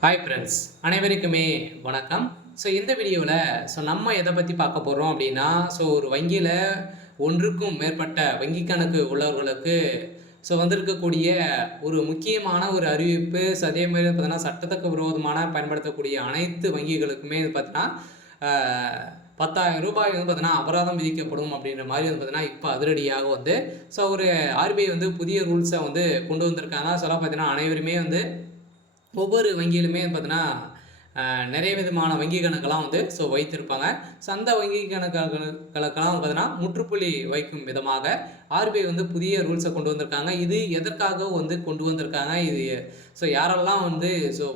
Hi friends, அனைவருக்குமே வணக்கம். இந்த வீடியோவில் நம்ம எதை பற்றி பார்க்க போகிறோம் அப்படின்னா, ஒரு வங்கியில் ஒன்றுக்கும் மேற்பட்ட வங்கி கணக்கு உள்ளவர்களுக்கு வந்திருக்கக்கூடிய ஒரு முக்கியமான ஒரு அறிவிப்பு. அதே மாதிரி பார்த்தீங்கன்னா, சட்டத்துக்கு விரோதமான பயன்படுத்தக்கூடிய அனைத்து வங்கிகளுக்குமே பார்த்தீங்கன்னா, ரூ. 10,000 வந்து பார்த்தீங்கன்னா அபராதம் விதிக்கப்படும் அப்படின்ற மாதிரி வந்து பார்த்தீங்கன்னா, இப்போ அதிரடியாக வந்து ஒரு ஆர்பிஐ வந்து புதிய ரூல்ஸை வந்து கொண்டு வந்திருக்காங்க. பார்த்தீங்கன்னா அனைவருமே வந்து ஒவ்வொரு வங்கியிலுமே பார்த்தீங்கன்னா, நிறைய விதமான வங்கி கணக்கெல்லாம் வந்து வைத்திருப்பாங்க. அந்த வங்கி கணக்குகளுக்கெல்லாம் பார்த்தீங்கன்னா, முற்றுப்புள்ளி வைக்கும் விதமாக ஆர்பிஐ வந்து புதிய ரூல்ஸை கொண்டு வந்திருக்காங்க. இது எதற்காக வந்து கொண்டு வந்திருக்காங்க? இது யாரெல்லாம் வந்து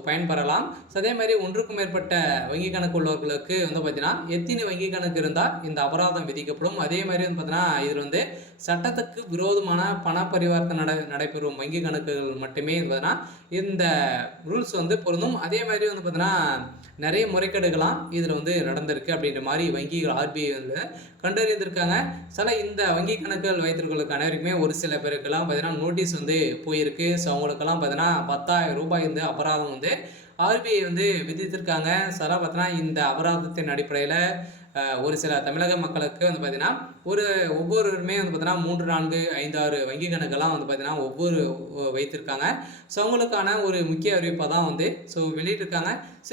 பயன்பெறலாம்? அதே மாதிரி ஒன்றுக்கும் மேற்பட்ட வங்கி கணக்கு உள்ளவர்களுக்கு வந்து பார்த்தீங்கன்னா, எத்தனை வங்கி கணக்கு இருந்தால் இந்த அபராதம் விதிக்கப்படும்? அதே மாதிரி வந்து பார்த்தீங்கன்னா, இதில் வந்து சட்டத்துக்கு விரோதமான பண பரிவர்த்தனை நடைபெறும் வங்கி கணக்குகள் மட்டுமே பார்த்தீங்கன்னா, இந்த ரூல்ஸ் வந்து பொருந்தும். அதே மாதிரி வந்து பார்த்தீங்கன்னா, நிறைய முறைகேடுகளாம் இதில் வந்து நடந்திருக்கு அப்படின்ற மாதிரி வங்கிகள் ஆர்பிஐ வந்து கண்டறிந்திருக்காங்க. இந்த வங்கி கணக்குகள் வைத்திருக்கிறவங்களுக்கு அனைவருக்குமே ஒரு சில பேருக்கெல்லாம் பார்த்தீங்கன்னா நோட்டீஸ் வந்து போயிருக்கு. அவங்களுக்கெல்லாம் பார்த்தீங்கன்னா ரூ. 10,000 வந்து அபராதம் வந்து ஆர்பிஐ வந்து விதித்திருக்காங்க. பார்த்தீங்கன்னா இந்த அபராதத்தின் அடிப்படையில் ஒரு சில தமிழக மக்களுக்கு வந்து பார்த்தீங்கன்னா ஒவ்வொருவருமே வந்து பார்த்தீங்கன்னா 3, 4, 5, 6 வங்கி கணக்கெல்லாம் வந்து பார்த்தீங்கன்னா வைத்திருக்காங்க. அவங்களுக்கான ஒரு முக்கிய அறிவிப்பாக தான் வந்து வெளியிட்டிருக்காங்க.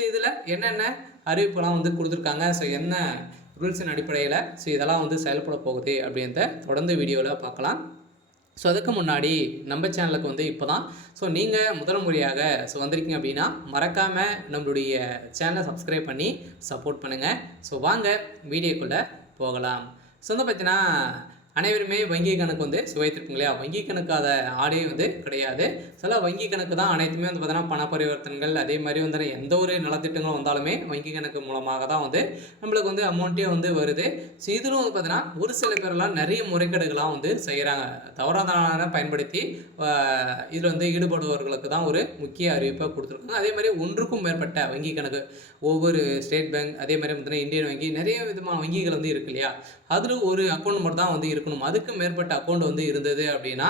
இதில் என்னென்ன அறிவிப்பெல்லாம் வந்து கொடுத்துருக்காங்க, என்ன ரூல்ஸின் அடிப்படையில் இதெல்லாம் வந்து செயல்பட போகுது அப்படின்றத தொடர்ந்து வீடியோவில் பார்க்கலாம். அதுக்கு முன்னாடி நம்ம சேனலுக்கு வந்து இப்போ தான் நீங்கள் முதல் முறையாக வந்திருக்கீங்க அப்படின்னா மறக்காமல் நம்மளுடைய சேனலை சப்ஸ்கிரைப் பண்ணி சப்போர்ட் பண்ணுங்கள். வாங்க வீடியோக்குள்ளே போகலாம். வந்து பார்த்தீங்கன்னா, அனைவருமே வங்கி கணக்கு வந்து வைத்திருப்பீங்க இல்லையா? வங்கி கணக்கு அதை ஆடே வந்து கிடையாது. வங்கி கணக்கு தான் அனைத்துமே வந்து பார்த்தீங்கன்னா பண பரிவர்த்தனைகள், அதே மாதிரி வந்து எந்த ஒரு நலத்திட்டங்களும் வந்தாலுமே வங்கி கணக்கு மூலமாக தான் வந்து நம்மளுக்கு வந்து அமௌண்ட்டே வந்து வருது. இதிலும் வந்து பார்த்தீங்கன்னா ஒரு சில பேரெல்லாம் நிறைய முறைகேடுகளாக வந்து செய்கிறாங்க. தவறான பயன்படுத்தி இதில் வந்து ஈடுபடுபவர்களுக்கு தான் ஒரு முக்கிய அறிவிப்பை கொடுத்துருக்காங்க. அதே மாதிரி ஒன்றுக்கும் மேற்பட்ட வங்கி கணக்கு, ஒவ்வொரு ஸ்டேட் பேங்க், அதே மாதிரி பார்த்தீங்கன்னா இந்தியன் வங்கி, நிறைய விதமான வங்கிகள் வந்து இருக்கு இல்லையா? அதில் ஒரு அக்கௌண்ட் மட்டும் தான் வந்து இருக்கணும். அதுக்கு மேற்பட்ட அக்கௌண்ட் வந்து இருந்தது அப்படின்னா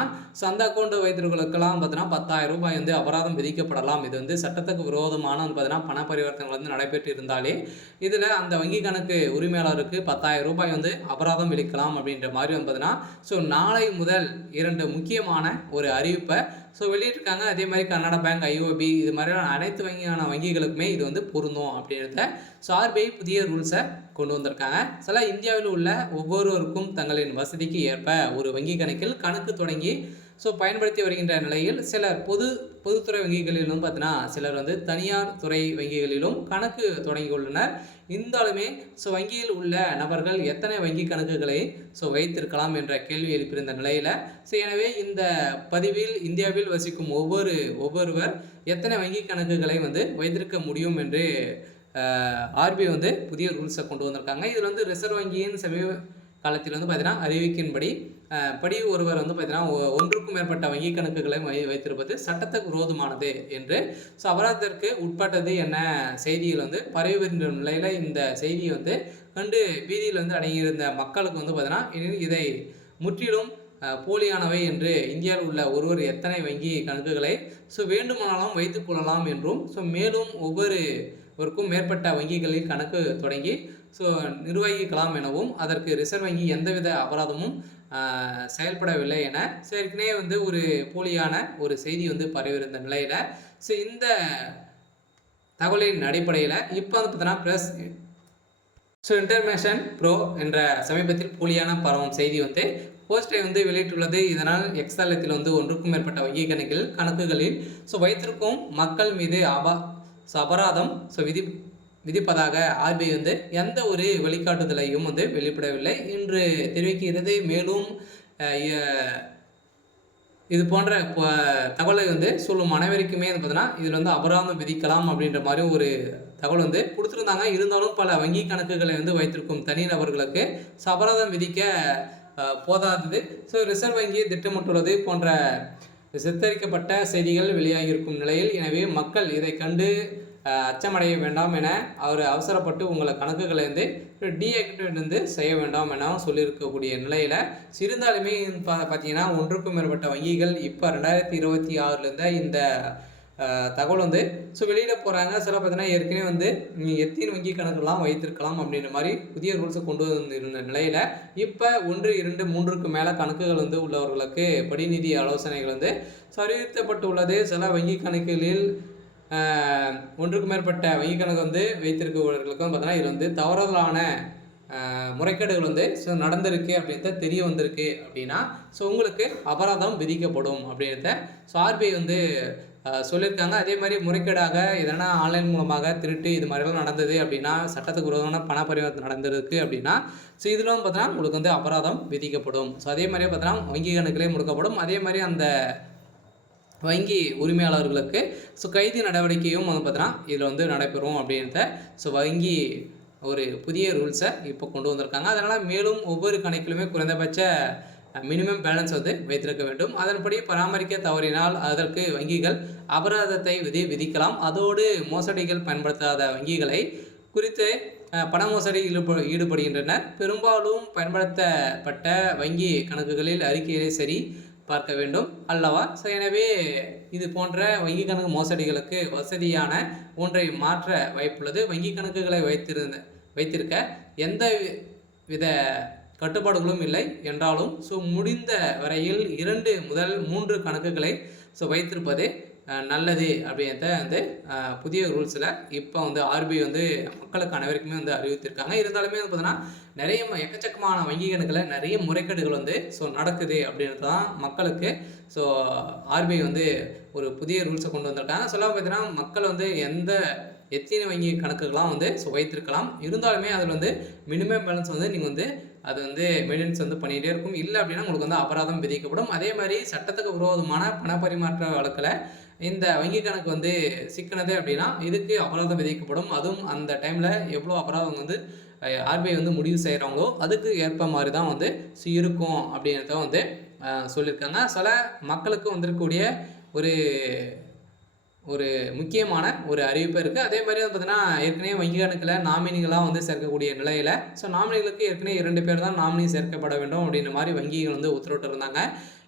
அந்த அக்கௌண்ட் வைத்திருக்கிறவர்களுக்கெல்லாம் பார்த்தீங்கன்னா ரூ. 10,000 வந்து அபராதம் விதிக்கப்படலாம். இது வந்து சட்டத்துக்கு விரோதமான பார்த்தீங்கன்னா பண பரிவர்த்தனை வந்து நடைபெற்று இருந்தாலே இதில் அந்த வங்கி கணக்கு உரிமையாளருக்கு ரூ. 10,000 வந்து அபராதம் விதிக்கலாம் அப்படின்ற மாதிரி வந்து பார்த்தீங்கன்னா நாளை முதல் 2 முக்கியமான ஒரு அறிவிப்பை வெளியிட்டிருக்காங்க. அதே மாதிரி கர்நாடகா பேங்க், ஐஓபி, இது மாதிரியான அனைத்து வங்கிகளுக்குமே இது வந்து பொருந்தும் அப்படின்றத ஆர்பிஐ புதிய ரூல்ஸை கொண்டு வந்திருக்காங்க. இந்தியாவில் உள்ள ஒவ்வொருவருக்கும் தங்களின் வசதிக்கு ஏற்ப ஒரு வங்கி கணக்கில் கணக்கு தொடங்கி பயன்படுத்தி வருகின்ற நிலையில் சிலர் பொதுத்துறை வங்கிகளிலும் பார்த்தீங்கன்னா சிலர் வந்து தனியார் துறை வங்கிகளிலும் கணக்கு தொடங்கியுள்ளனர். இருந்தாலுமே வங்கியில் உள்ள நபர்கள் எத்தனை வங்கி கணக்குகளை வைத்திருக்கலாம் என்ற கேள்வி எழுப்பியிருந்த நிலையில் எனவே இந்த பதிவில் இந்தியாவில் வசிக்கும் ஒவ்வொருவர் எத்தனை வங்கி கணக்குகளை வந்து வைத்திருக்க முடியும் என்று ஆர்பிஐ வந்து புதிய ரூல்ஸை கொண்டு வந்திருக்காங்க. இதில் வந்து ரிசர்வ் வங்கியின் சமீப காலத்தில் வந்து பார்த்தீங்கன்னா அறிவிக்கின்படி ஒருவர் வந்து பார்த்தீங்கன்னா ஒன்றுக்கும் மேற்பட்ட வங்கி கணக்குகளை வைத்திருப்பது சட்டத்துக்கு விரோதமானது என்று அபராதத்திற்கு உட்பட்டது என செய்திகள் வந்து பரவி வருகின்ற நிலையில் இந்த செய்தியை வந்து கண்டு வீதியில் வந்து அடங்கியிருந்த மக்களுக்கு வந்து பார்த்தீங்கன்னா இதை முற்றிலும் போலியானவை என்று இந்தியாவில் உள்ள ஒருவர் எத்தனை வங்கி கணக்குகளை வேண்டுமானாலும் வைத்துக் கொள்ளலாம் என்றும் மேலும் ஒவ்வொருவருக்கும் மேற்பட்ட வங்கிகளில் கணக்கு தொடங்கி நிர்வகிக்கலாம் எனவும் அதற்கு ரிசர்வ் வங்கி எந்தவித அபராதமும் செயல்படவில்லை என ஏற்கனவே வந்து ஒரு போலியான ஒரு செய்தி வந்து பரவியிருந்த நிலையில் இந்த தகவலின் அடிப்படையில் இப்போ வந்து பார்த்தீங்கன்னா ப்ரெஸ் இன்ஃபர்மேஷன் ப்ரோ என்ற சமீபத்தில் போலியான பரவும் செய்தி வந்து போஸ்டரை வந்து வெளியிட்டுள்ளது. இதனால் எக்ஸாலத்தில் வந்து ஒன்றுக்கும் மேற்பட்ட வங்கி கணக்குகளில் வைத்திருக்கும் மக்கள் மீது அபராதம் விதிப்பதாக ஆர்பிஐ வந்து எந்த ஒரு வழிகாட்டுதலையும் வந்து வெளியிடவில்லை என்று தெரிவிக்கிறது. மேலும் இது போன்ற தகவலை வந்து சொல்லும் அனைவருக்குமே பார்த்தீங்கன்னா இதில் வந்து அபராதம் விதிக்கலாம் அப்படின்ற மாதிரி ஒரு தகவல் வந்து கொடுத்துருந்தாங்க. இருந்தாலும் பல வங்கி கணக்குகளை வந்து வைத்திருக்கும் தனிநபர்களுக்கு அபராதம் விதிக்க போதாதது ரிசர்வ் வங்கி திட்டமிட்டுள்ளது போன்ற சித்தரிக்கப்பட்ட செய்திகள் வெளியாகியிருக்கும் நிலையில் எனவே மக்கள் இதை கண்டு அச்சமடைய வேண்டாம் என அவர் அவசரப்பட்டு உங்கள் கணக்குகளை வந்து டீஆக்டிவேட் வந்து செய்ய வேண்டாம் என சொல்லியிருக்கக்கூடிய நிலையில் இருந்தாலுமே பார்த்தீங்கன்னா ஒன்றுக்கும் மேற்பட்ட வங்கிகள் இப்போ 2026 இந்த தகவல் வந்து வெளியிட போகிறாங்க. சில பார்த்தீங்கன்னா ஏற்கனவே வந்து எத்தனை வங்கி கணக்குலாம் வைத்திருக்கலாம் அப்படின்ற மாதிரி புதிய ரூல்ஸை கொண்டு வந்திருந்த நிலையில் இப்போ 1, 2, 3க்கு மேலே கணக்குகள் வந்து உள்ளவர்களுக்கு படிநிதி ஆலோசனைகள் வந்து அறிவிக்கப்பட்டுள்ளது. சில வங்கி கணக்குகளில் 1க்கு மேற்பட்ட வங்கி கணக்கு வந்து வைத்திருக்கவர்களுக்கும் பார்த்தீங்கன்னா இது வந்து தவறுதலான முறைகேடுகள் வந்து நடந்திருக்கு அப்படின்றத தெரிய வந்திருக்கு அப்படின்னா உங்களுக்கு அபராதம் விதிக்கப்படும் அப்படின்றத ஆர்பிஐ வந்து சொல்லியிருக்காங்க. அதே மாதிரி முறைகேடாக எதனா ஆன்லைன் மூலமாக திருட்டு இது மாதிரிலாம் நடந்தது அப்படின்னா, சட்டத்துக்கு விரோதமான பண பரிவர்த்தனை நடந்திருக்கு அப்படின்னா இதில் பார்த்தீங்கன்னா உங்களுக்கு வந்து அபராதம் விதிக்கப்படும். அதே மாதிரியே பார்த்தீங்கன்னா வங்கி கணக்கிலே முடக்கப்படும். அதே மாதிரி அந்த வங்கி உரிமையாளர்களுக்கு கைது நடவடிக்கையும் வந்து பார்த்தீங்கன்னா இதில் வந்து நடைபெறும் அப்படின்றத வங்கி ஒரு புதிய ரூல்ஸை இப்போ கொண்டு வந்திருக்காங்க. அதனால் மேலும் ஒவ்வொரு கணக்கிலுமே குறைந்தபட்ச மினிமம் பேலன்ஸ் வந்து வைத்திருக்க வேண்டும். அதன்படி பராமரிக்க தவறினால் அதற்கு வங்கிகள் அபராதத்தை விதிக்கலாம். அதோடு மோசடிகள் பயன்படுத்தாத வங்கிகளை குறித்து பண மோசடியில் ஈடுபடுகின்றனர். பெரும்பாலும் பயன்படுத்தப்பட்ட வங்கி கணக்குகளில் அறிக்கைகளை சரி பார்க்க வேண்டும் அல்லவா? எனவே இது போன்ற வங்கி கணக்கு மோசடிகளுக்கு வசதியான ஒன்றை மாற்ற வாய்ப்புள்ளது. வங்கி கணக்குகளை வைத்திருக்க எந்த வித கட்டுப்பாடுகளும் இல்லை என்றாலும் முடிந்த வரையில் 2 முதல் 3 கணக்குகளை வைத்திருப்பது நல்லது அப்படின்றத வந்து புதிய ரூல்ஸில் இப்போ வந்து ஆர்பிஐ வந்து மக்களுக்கு அனைவருக்குமே வந்து அறிவித்திருக்காங்க. இருந்தாலுமே வந்து பார்த்தீங்கன்னா நிறைய எக்கச்சக்கமான வங்கி கணக்கில் நிறைய முறைகேடுகள் வந்து நடக்குது அப்படின்றது தான் மக்களுக்கு ஆர்பிஐ வந்து ஒரு புதிய ரூல்ஸை கொண்டு வந்திருக்காங்க. சொல்ல பார்த்தீங்கன்னா மக்கள் வந்து எத்தனை வங்கி கணக்குகள்லாம் வந்து வைத்திருக்கலாம். இருந்தாலுமே அதில் வந்து மினிமம் பேலன்ஸ் வந்து நீங்கள் வந்து அது வந்து மெயின்டெனன்ஸ் வந்து பண்ணிகிட்டே இருக்கும். இல்லை அப்படின்னா உங்களுக்கு வந்து அபராதம் விதிக்கப்படும். அதே மாதிரி சட்டத்துக்கு விரோதமான பண பரிமாற்ற வழக்கில் இந்த வங்கி கணக்கு வந்து சிக்கினது அப்படின்னா இதுக்கு அபராதம் விதிக்கப்படும். அதுவும் அந்த டைமில் எவ்வளோ அபராதம் வந்து ஆர்பிஐ வந்து முடிவு செய்கிறாங்களோ அதுக்கு ஏற்ப மாதிரி தான் வந்து இருக்கும் அப்படின்றத வந்து சொல்லியிருக்காங்க. சில மக்களுக்கு வந்திருக்கக்கூடிய ஒரு முக்கியமான ஒரு அறிவிப்பு இருக்குது. அதே மாதிரி வந்து பார்த்தீங்கன்னா ஏற்கனவே வங்கி கணக்கில் நாமினிகளாக வந்து சேர்க்கக்கூடிய நிலையில் நாமினிகளுக்கு ஏற்கனவே 2 பேர் தான் நாமினி சேர்க்கப்பட வேண்டும் அப்படின்ற மாதிரி வங்கிகள் வந்து உத்தரவிட்டு இருந்தாங்க.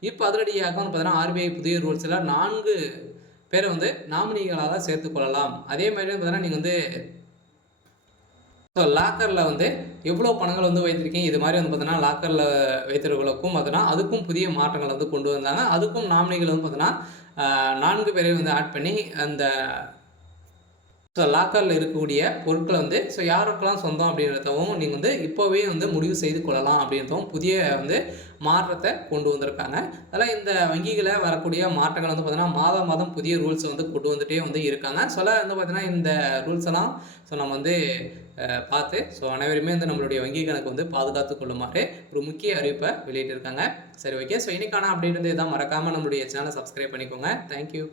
இப்போ அதிரடியாக வந்து பார்த்தீங்கன்னா ஆர்பிஐ புதிய ரூல்ஸில் 4 பேரை வந்து நாமினிகளாக சேர்த்துக்கொள்ளலாம். அதே மாதிரி வந்து பார்த்தீங்கன்னா நீங்கள் வந்து லாக்கரில் வந்து எவ்வளோ பணங்கள் வந்து வைத்திருக்கீங்க இது மாதிரி வந்து பார்த்தீங்கன்னா லாக்கரில் வைத்திருக்கிறவங்களுக்கும் பார்த்தீங்கன்னா அதுக்கும் புதிய மாற்றங்கள் வந்து கொண்டு வந்தாங்க. அதுக்கும் நாமினிகள் வந்து பார்த்தீங்கன்னா 4 பேரையும் வந்து ஆட் பண்ணி அந்த லாக்கரில் இருக்கக்கூடிய பொருட்களை வந்து யாருக்கெல்லாம் சொந்தம் அப்படின்றதவும் நீங்கள் வந்து இப்போவே வந்து முடிவு செய்து கொள்ளலாம் அப்படின்றதும் புதிய வந்து மாற்றத்தை கொண்டு வந்திருக்காங்க. அதெல்லாம் இந்த வங்கிகளை வரக்கூடிய மாற்றங்கள் வந்து பார்த்தீங்கன்னா மாதம் புதிய ரூல்ஸ் வந்து கொண்டு வந்துகிட்டே வந்து இருக்காங்க. வந்து பார்த்தீங்கன்னா இந்த ரூல்ஸ் எல்லாம் நம்ம வந்து பார்த்து அனைவருமே வந்து நம்மளுடைய வங்கி கணக்கு வந்து பாதுகாத்து கொள்ளுமாறு ஒரு முக்கிய அறிவிப்பை வெளியிட்டிருக்காங்க. சரி, ஓகே. இன்னைக்கான அப்டேட் வந்து இதான். மறக்காமல் நம்மளுடைய சேனலை சப்ஸ்கிரைப் பண்ணிக்கோங்க. தேங்க்யூ.